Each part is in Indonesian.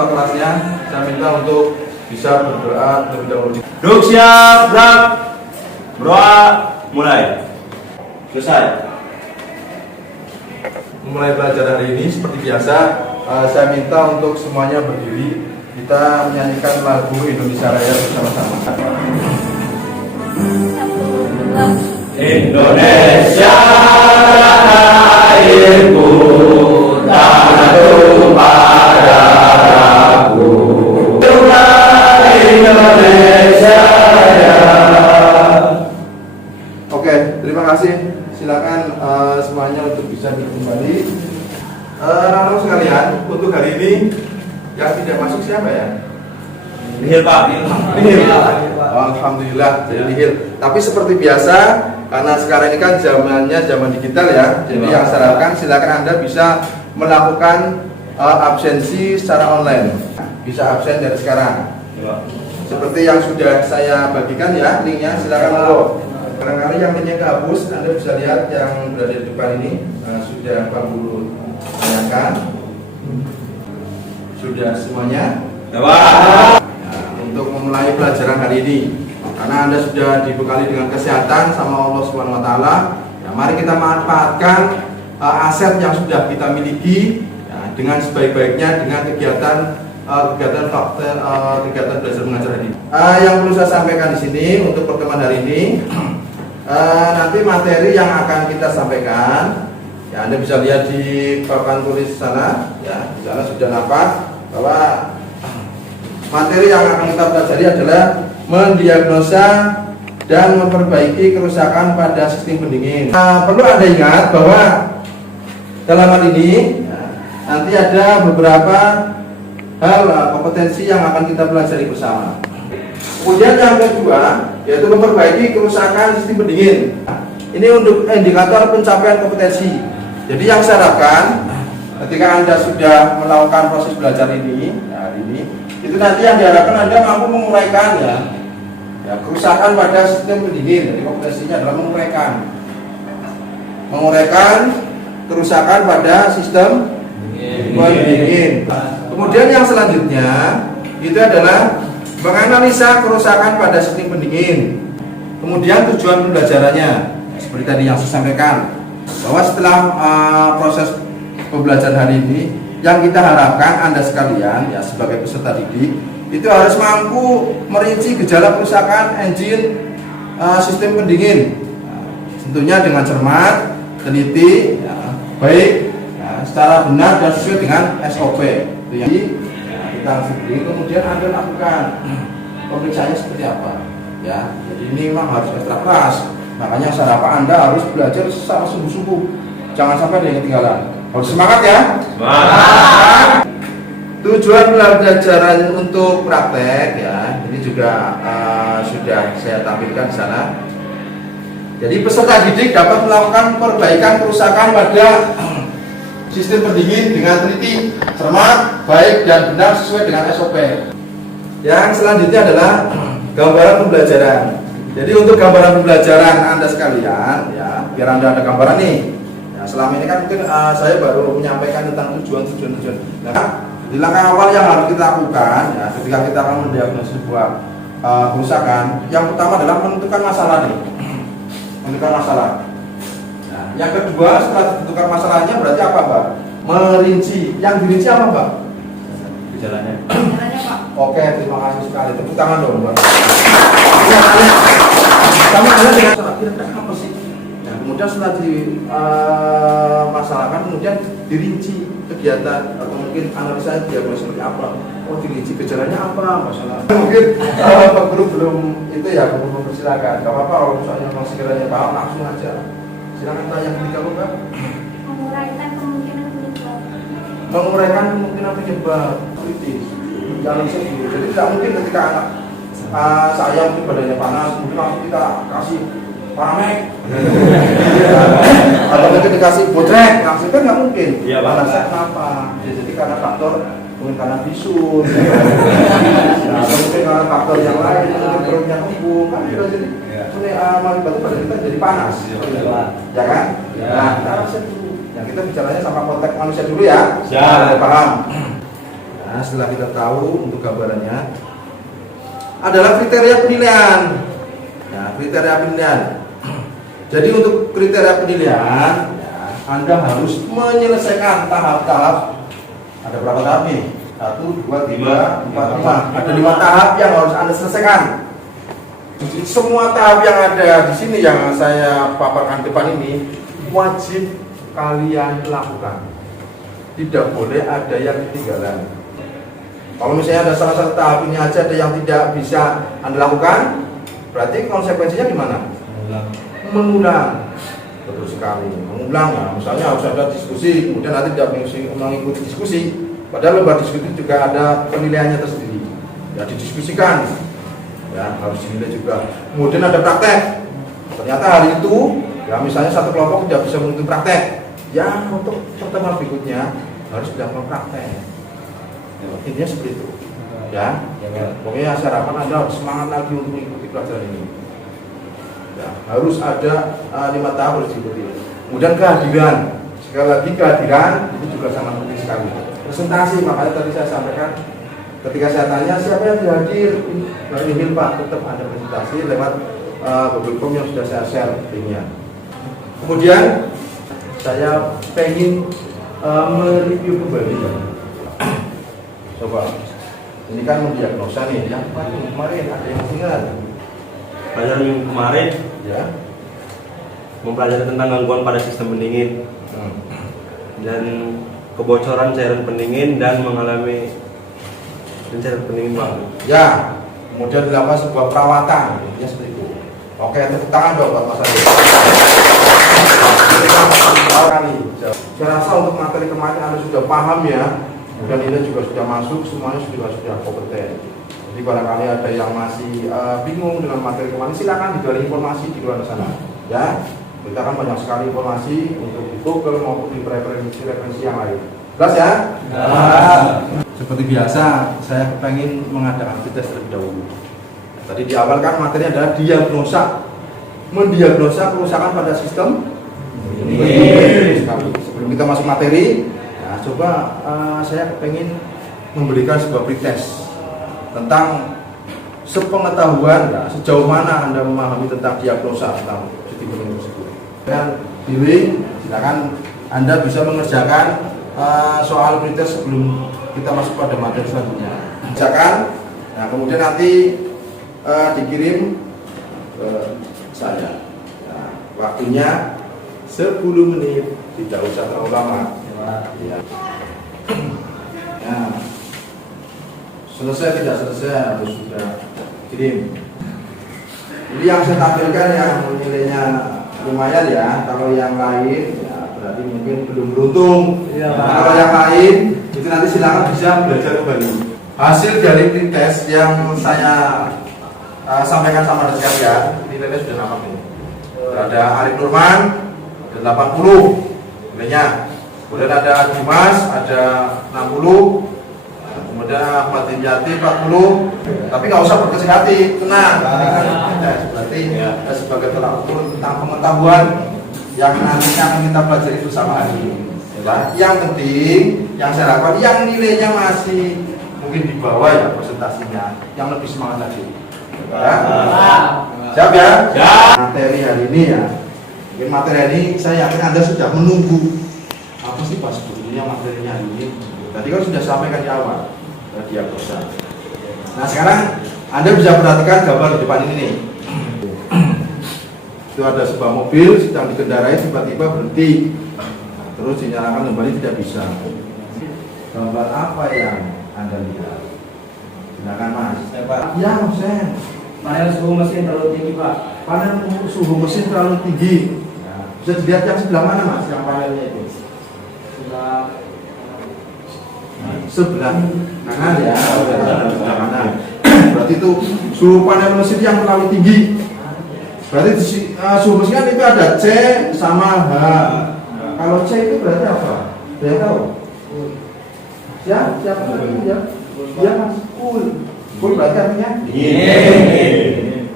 siswa kelasnya saya minta untuk bisa berdoa terlebih dahulu. Duduk siap, gerak, berdoa, mulai. Selesai. Memulai belajar hari ini seperti biasa, saya minta untuk semuanya berdiri. Kita menyanyikan lagu Indonesia Raya bersama-sama. Indonesia airku, tanah tumpah darahku. Indonesia Raya. Oke, terima kasih. Silakan semuanya untuk bisa kembali. Anak-anak sekalian, untuk hari ini yang tidak masuk siapa ya? Nihil Pak. Nihil. Alhamdulillah jadi nihil. Tapi seperti biasa, karena sekarang ini kan zamannya zaman digital ya. Jadi yang saya harapkan silakan Anda bisa melakukan absensi secara online. Bisa absen dari sekarang. Seperti yang sudah saya bagikan ya, linknya silakan follow. Barangkali yang linknya kehapus, Anda bisa lihat yang berada di depan ini sudah Pak Guru tanyakan. Sudah semuanya. Untuk memulai pelajaran hari ini, karena Anda sudah dibekali dengan kesehatan sama Allah Subhanahu wa taala, ya, mari kita manfaatkan aset yang sudah kita miliki ya, dengan sebaik-baiknya dengan kegiatan belajar mengajar ini. Yang perlu saya sampaikan di sini untuk pertemuan hari ini, nanti materi yang akan kita sampaikan, ya Anda bisa lihat di papan tulis sana, ya di sana sudah nampak bahwa materi yang akan kita pelajari adalah mendiagnosa dan memperbaiki kerusakan pada sistem pendingin. Perlu Anda ingat bahwa dalam hal ini nanti ada beberapa hal kompetensi yang akan kita pelajari bersama. Kemudian yang kedua yaitu memperbaiki kerusakan sistem pendingin. Ini untuk indikator pencapaian kompetensi. Jadi yang saya harapkan ketika Anda sudah melakukan proses belajar ini, hari ini, itu nanti yang diharapkan Anda mampu menguraikan ya kerusakan pada sistem pendingin. Jadi kompetensinya adalah menguraikan kerusakan pada sistem pendingin. Kemudian yang selanjutnya itu adalah menganalisa kerusakan pada sistem pendingin. Kemudian tujuan pembelajarannya seperti tadi yang saya sampaikan, bahwa setelah proses pembelajaran hari ini, yang kita harapkan Anda sekalian ya sebagai peserta didik itu harus mampu merinci gejala kerusakan engine sistem pendingin, tentunya dengan cermat, teliti, ya, baik, ya, secara benar dan sesuai dengan SOP. Itu yang kita beri, kemudian Anda lakukan pemeriksaannya seperti apa. Ya, jadi ini memang harus ekstra keras. Makanya saya harap Anda harus belajar secara sungguh-sungguh. Jangan sampai ada yang ketinggalan. Harus semangat ya. Semangat. Tujuan pembelajaran untuk praktek ya, ini juga sudah saya tampilkan di sana. Jadi peserta didik dapat melakukan perbaikan kerusakan pada sistem pendingin dengan teliti, cermat, baik dan benar sesuai dengan SOP. Yang selanjutnya adalah gambaran pembelajaran. Jadi untuk gambaran pembelajaran Anda sekalian ya, biar Anda ada gambaran nih. Ya, selama ini kan mungkin saya baru menyampaikan tentang tujuan. Nah, di langkah awal yang harus kita lakukan ya, ketika kita akan mendiagnosis sebuah kerusakan, yang pertama adalah menentukan masalah nih. Menentukan masalah. Nah, yang kedua setelah ditentukan masalahnya berarti apa, Mbak? Merinci. Yang dirinci apa, Mbak? Gejalanya. Pak. Oke, terima kasih sekali. Tepuk tangan dong, Mbak. Kami ada dengan kira-kira apa sih? Nah, kemudian setelah dimasalahkan, kemudian dirinci kegiatan atau mungkin analisa diagnosis seperti apa. Oh, dirinci gejalanya apa, masalah. Mungkin Pak Guru belum itu ya, belum mempersilakan. Gak apa-apa kalau misalnya memang sekiranya paham langsung aja. Silakan tanya ketika Mbak. Menguraikan kemungkinan penyebab. Menguraikan kemungkinan penyebab kritis. Jangan sedih. Jadi tidak mungkin ketika anak saya mungkin badannya panas, mungkin langsung kita kasih paramek, atau mungkin dikasih bodrek, langsung kan nggak mungkin. Iya, Panasnya kenapa? Ya, jadi karena faktor mungkin karena bisul, atau mungkin karena faktor yang lain, mungkin perutnya kembung, kan bisa jadi. Ini mengakibatkan badan kita jadi panas, ya kan? Nah, kita harus dulu. Yang kita bicaranya sama konteks manusia dulu ya. Siap. Paham? Nah, Ya, setelah kita tahu untuk gambarannya adalah kriteria penilaian. Ya, kriteria penilaian. Jadi untuk kriteria penilaian, ya, Anda harus menyelesaikan tahap-tahap. Ada berapa tahap nih? 1, 2, 3, 4, 5. Ada 5 tahap yang harus Anda selesaikan. Semua tahap yang ada di sini yang saya paparkan depan ini wajib kalian lakukan. Tidak boleh ada yang ketinggalan. Kalau misalnya ada salah satu tahap ini aja ada yang tidak bisa Anda lakukan, berarti konsekuensinya di mana? Mengulang. Betul sekali. Mengulang ya. Misalnya harus ada diskusi, kemudian nanti tidak mengikuti diskusi. Padahal lomba diskusi juga ada penilaiannya tersendiri. Ya didiskusikan. Ya harus dinilai juga. Kemudian ada praktek. Ternyata hari itu, ya misalnya satu kelompok tidak bisa mengikuti praktek. Ya untuk pertemuan berikutnya harus dilakukan praktek. Intinya seperti itu. Ya. Pokoknya saya harapkan Anda harus semangat lagi untuk mengikuti pelajaran ini. Ya, harus ada 5 tahap harus diikuti. Kemudian kehadiran. Sekali lagi kehadiran itu juga sangat penting sekali. Presentasi, makanya tadi saya sampaikan ketika saya tanya siapa yang hadir dari Nihil Pak, tetap ada presentasi lewat Google Form yang sudah saya share linknya. Kemudian saya pengen mereview kembali. Coba, ini kan mendiagnosa nih ya. Kemarin ada yang ingat? Pelajaran minggu kemarin Ya. mempelajari tentang gangguan pada sistem pendingin dan kebocoran cairan pendingin dan mengalami cairan pendingin baru. Ya, kemudian dilakukan sebuah perawatan, ya seperti itu. Oke, tepuk tangan dong buat Mas Adi. Saya rasa untuk materi kemarin Anda sudah paham ya, dan ini juga sudah masuk, semuanya sudah kompeten. Jadi barangkali ada yang masih bingung dengan materi kemarin, silakan digali informasi di luar sana. Ya, kita kan banyak sekali informasi untuk di Google maupun di referensi yang lain. Jelas ya? Seperti biasa, saya pengen mengadakan tes terlebih dahulu. Tadi di awal kan materi adalah diagnosa, mendiagnosa kerusakan pada sistem. Sebelum kita masuk materi, nah, coba saya pengen memberikan sebuah pretest tentang sepengetahuan, ya, sejauh mana Anda memahami tentang diagnosa tentang cuti pendingin tersebut. Dan pilih, silakan Anda bisa mengerjakan soal pretest sebelum kita masuk pada materi selanjutnya. Kerjakan, nah kemudian nanti dikirim ke saya. Nah, waktunya 10 menit, tidak usah terlalu lama. Ya. Nah, selesai tidak selesai harus sudah kirim. Jadi yang saya tampilkan yang nilainya lumayan ya. Kalau yang lain ya berarti mungkin belum beruntung. Ya, kalau yang lain itu nanti silakan bisa belajar kembali. Hasil dari pretest yang saya sampaikan sama sekalian, nilainya sudah nampak nih. Ada Arif Nurman, ada 80 nilainya. Kemudian ada Dimas, ada 60. Kemudian Ahmad Yati 40. Tapi nggak usah berkecil hati, tenang. Berarti sebagai tolak ukur tentang pengetahuan yang nanti akan kita pelajari bersama hari ini. Yang penting, yang saya lakukan, yang nilainya masih mungkin di bawah ya presentasinya, yang lebih semangat lagi. Ya. Siap ya? Materi hari ini ya. Mungkin materi hari ini saya yakin Anda sudah menunggu apa sih Pak sebetulnya materinya hari ini. Tadi kan sudah sampaikan di awal diagnosa. Nah sekarang Anda bisa perhatikan gambar di depan ini nih. Itu ada sebuah mobil sedang dikendarai, tiba-tiba berhenti. Terus dinyalakan kembali, tidak bisa. Gambar apa yang Anda lihat? Silakan Mas. Ya Mas. Panel suhu mesin terlalu tinggi Pak. Panel suhu mesin terlalu tinggi. Ya. Bisa dilihat yang sebelah mana Mas? Yang panelnya itu? Sebelah kanan ya. Sebelah kanan. Berarti itu suhu panel mesin yang terlalu tinggi. Berarti suhu mesin kan itu ada C sama H. Kalau C itu berarti apa? Saya tahu. Siapa itu ya? Iya Mas. Cool berarti artinya dingin.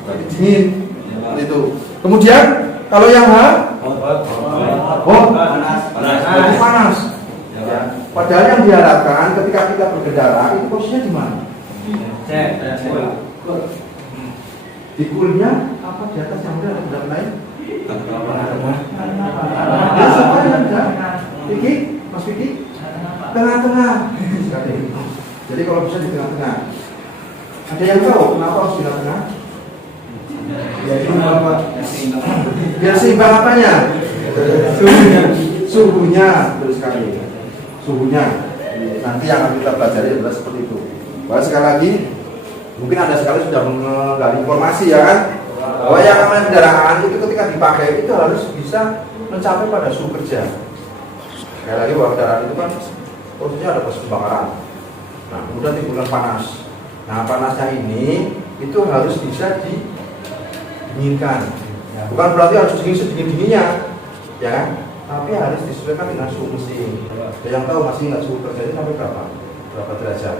Berarti dingin. Itu. Kemudian kalau yang H, panas. Berarti panas. Ya. Pada Padahal yang diharapkan ketika kita berkendara itu posisinya di mana? Di kulnya apa di atas yang udah ada pendapat lain? Ya, semuanya ada. Vicky, Mas Vicky, tengah-tengah. Jadi kalau bisa di tengah-tengah. Ada yang tahu kenapa harus di tengah-tengah? Ya itu apa? Biar seimbang apanya? Suhunya, terus sekali. Suhunya. Nanti yang akan kita pelajari adalah seperti itu. Bahwa sekali lagi, mungkin Anda sekali sudah menggali informasi ya kan? Bahwa yang namanya kendaraan itu ketika dipakai itu harus bisa mencapai pada suhu kerja. Sekali lagi bahwa kendaraan itu kan posisinya ada proses pembakaran. Nah, kemudian timbulan panas. Nah, panasnya ini itu harus bisa didinginkan. Bukan berarti harus sedingin-dinginnya, ya kan? Tapi harus disesuaikan dengan suhu mesin. Ada yang tahu masih nggak suhu kerjanya sampai berapa? Berapa derajat?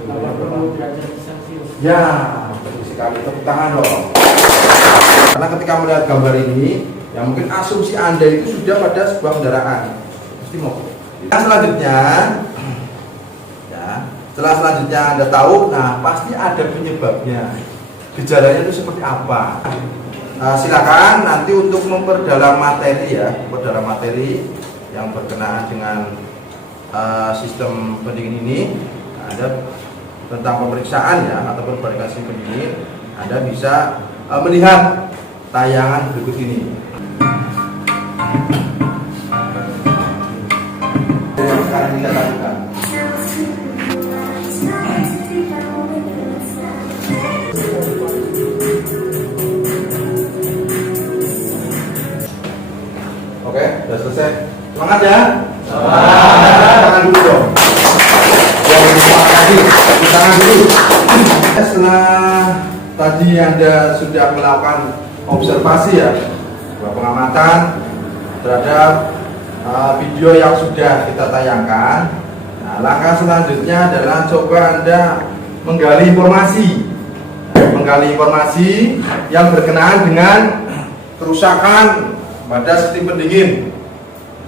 80 derajat Celcius. Ya, betul sekali. Tepuk tangan dong. Karena ketika melihat gambar ini, ya mungkin asumsi Anda itu sudah pada sebuah kendaraan. Mesti mau. Nah, selanjutnya, ya, setelah selanjutnya Anda tahu, nah pasti ada penyebabnya. Gejalanya itu seperti apa? Silakan nanti untuk memperdalam materi ya, memperdalam materi yang berkenaan dengan sistem pendingin ini. Ada tentang pemeriksaan ya ataupun verifikasi pendingin, Anda bisa melihat tayangan berikut ini. Yang sekarang kita lakukan. Oke, sudah selesai. Semangat ya. Semangat. Tangan dulu dong. Tangan dulu. Setelah tadi Anda sudah melakukan observasi ya, pengamatan terhadap video yang sudah kita tayangkan. Nah, langkah selanjutnya adalah coba Anda menggali informasi yang berkenaan dengan kerusakan pada sistem pendingin.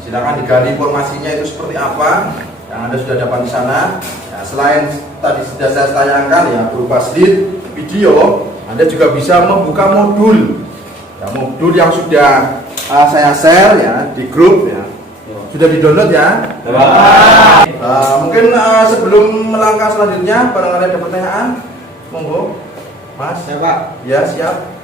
Silakan digali informasinya itu seperti apa yang Anda sudah dapat di sana. Nah, selain tadi sudah saya tayangkan ya berupa slide video, Anda juga bisa membuka modul. Ya, modul yang sudah saya share ya di grup ya. Sudah di-download ya. Mungkin sebelum melangkah selanjutnya, barangkali ada pertanyaan, monggo, Mas. Ya Pak, Ya siap.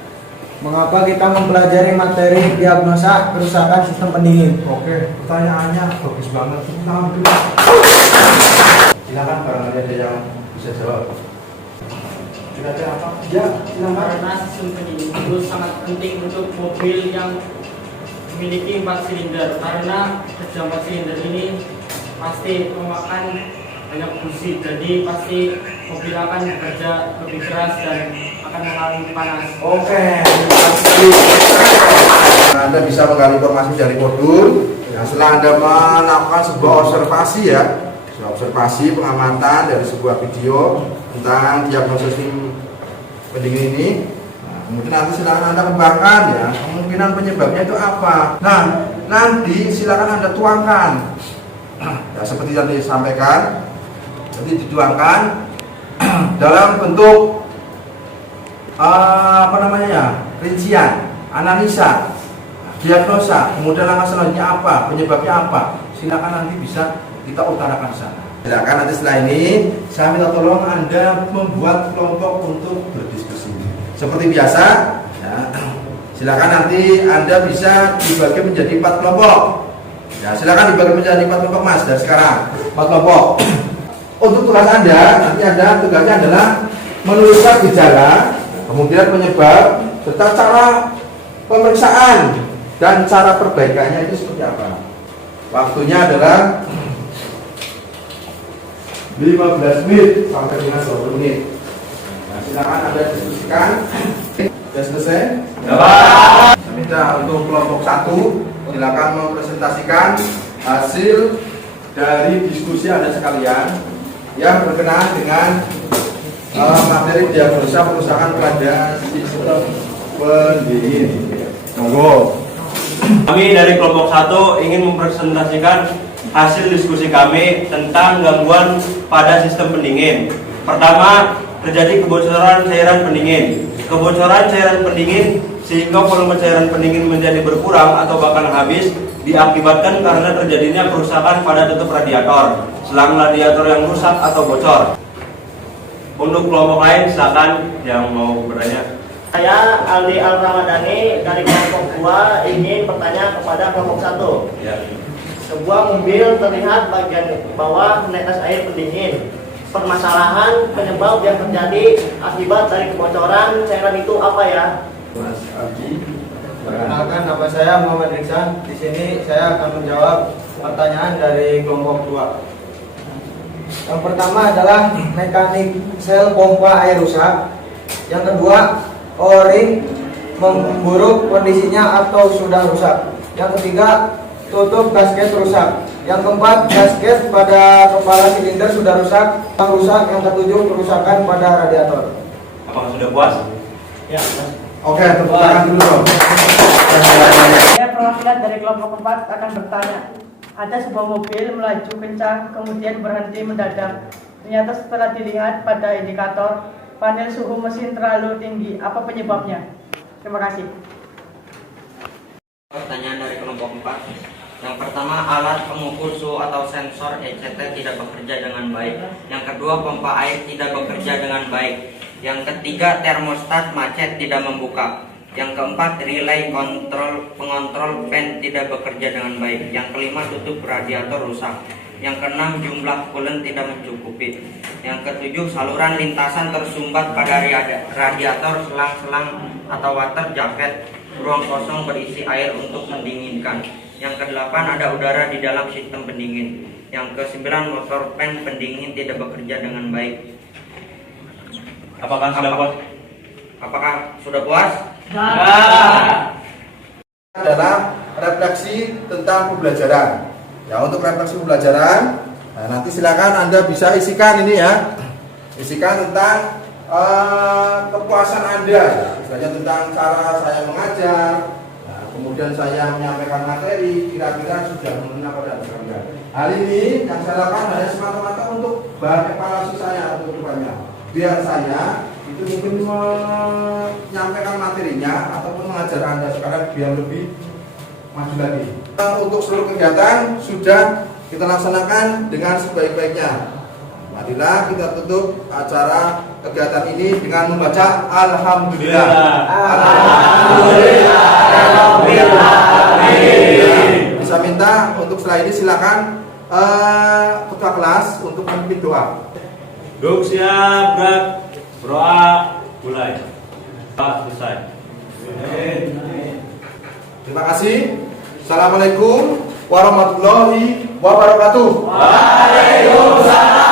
mengapa kita mempelajari materi diagnosa kerusakan sistem pendingin? Oke, pertanyaannya bagus banget. Tangan dulu. Silakan barangkali ada yang bisa jawab. Sudah ada apa? Ya, silakan. Karena sistem pendingin itu sangat penting untuk mobil yang memiliki 4 silinder, karena kerja 4 silinder ini pasti memakan banyak busi, jadi pasti mobil akan bekerja lebih keras dan akan mengalami panas. Oke, terima kasih. Anda bisa menggali informasi dari modul. Nah, setelah Anda melakukan sebuah observasi ya, sebuah observasi pengamatan dari sebuah video tentang diagnosis sistem pendingin ini. Nah, kemudian nanti silakan Anda kembangkan ya, kemungkinan penyebabnya itu apa. Nah, nanti silakan Anda tuangkan. Ya, seperti yang disampaikan, nanti dituangkan dalam bentuk rincian, analisa, diagnosa, kemudian langkah selanjutnya apa, penyebabnya apa. Silakan nanti bisa kita utarakan sana. Silakan nanti setelah ini saya minta tolong Anda membuat kelompok untuk berdiskusi. Seperti biasa, ya, silakan nanti Anda bisa dibagi menjadi 4 kelompok. Ya, silakan dibagi menjadi 4 kelompok Mas dari sekarang. 4 kelompok. Untuk tugas Anda, nanti Anda tugasnya adalah menuliskan gejala, kemudian penyebab, serta cara pemeriksaan dan cara perbaikannya itu seperti apa. Waktunya adalah 15 menit sampai dengan 20 menit. Nah, silakan Anda diskusikan. Sudah selesai? Ya, Pak. Saya minta untuk kelompok 1 silakan mempresentasikan hasil dari diskusi Anda sekalian yang berkenaan dengan materi diagnosa kerusakan pada sistem pendingin. Monggo. Kami dari kelompok 1 ingin mempresentasikan hasil diskusi kami tentang gangguan pada sistem pendingin. Pertama, terjadi kebocoran cairan pendingin. Kebocoran cairan pendingin sehingga volume cairan pendingin menjadi berkurang atau bahkan habis diakibatkan karena terjadinya kerusakan pada tutup radiator, selang radiator yang rusak atau bocor. Untuk kelompok lain silakan yang mau bertanya. Saya Aldi Al-Ramadhani dari kelompok 2 ingin bertanya kepada kelompok 1. Ya. Sebuah mobil terlihat bagian bawah menetes air pendingin. Permasalahan penyebab yang terjadi akibat dari kebocoran cairan itu apa ya? Mas Aldi. Perkenalkan, nama saya Muhammad Riksan. Di sini saya akan menjawab pertanyaan dari kelompok 2. Yang pertama adalah mekanik sel pompa air rusak. Yang kedua, o-ring memburuk kondisinya atau sudah rusak. Yang ketiga, tutup gasket rusak. Yang keempat, gasket pada kepala silinder sudah rusak. Yang ketujuh, kerusakan pada radiator. Apakah sudah puas? Ya. Oke, tepuk tangan dulu dong. Saya perwakilan dari kelompok 4 akan bertanya. Ada sebuah mobil melaju kencang kemudian berhenti mendadak. Ternyata setelah dilihat pada indikator panel suhu mesin terlalu tinggi. Apa penyebabnya? Terima kasih. Pertanyaan dari kelompok 4. Yang pertama, alat pengukur suhu atau sensor ECT tidak bekerja dengan baik. Yang kedua, pompa air tidak bekerja dengan baik. Yang ketiga, termostat macet tidak membuka. Yang keempat, relay pengontrol fan tidak bekerja dengan baik. Yang kelima, tutup radiator rusak. Yang keenam, jumlah coolant tidak mencukupi. Yang ketujuh, saluran lintasan tersumbat pada radiator, selang-selang atau water jacket, ruang kosong berisi air untuk mendinginkan. Yang kedelapan, ada udara di dalam sistem pendingin. Yang kesembilan, motor fan pendingin tidak bekerja dengan baik. Apakah sudah puas? Apakah sudah puas? Adalah refleksi tentang pembelajaran. Ya, untuk refleksi pembelajaran, nah, nanti silakan Anda bisa isikan ini ya. Isikan tentang kepuasan Anda, ya. Misalnya tentang cara saya mengajar, nah, kemudian saya menyampaikan materi, kira-kira sudah mengena pada Anda. Hal ini yang saya lakukan hanya semata-mata untuk bahan evaluasi saya untuk depannya. Biar saya itu mungkin menyampaikan materinya ataupun mengajar Anda sekarang biar lebih maju lagi. Untuk seluruh kegiatan sudah kita laksanakan dengan sebaik-baiknya. Marilah kita tutup acara kegiatan ini dengan membaca Alhamdulillah. Alhamdulillah. Alhamdulillah. Bisa minta untuk setelah ini silakan ketua kelas untuk memimpin doa. Duk siap, gerak. Berdoa, mulai. Selesai. Terima kasih. Assalamualaikum warahmatullahi wabarakatuh. Waalaikumsalam.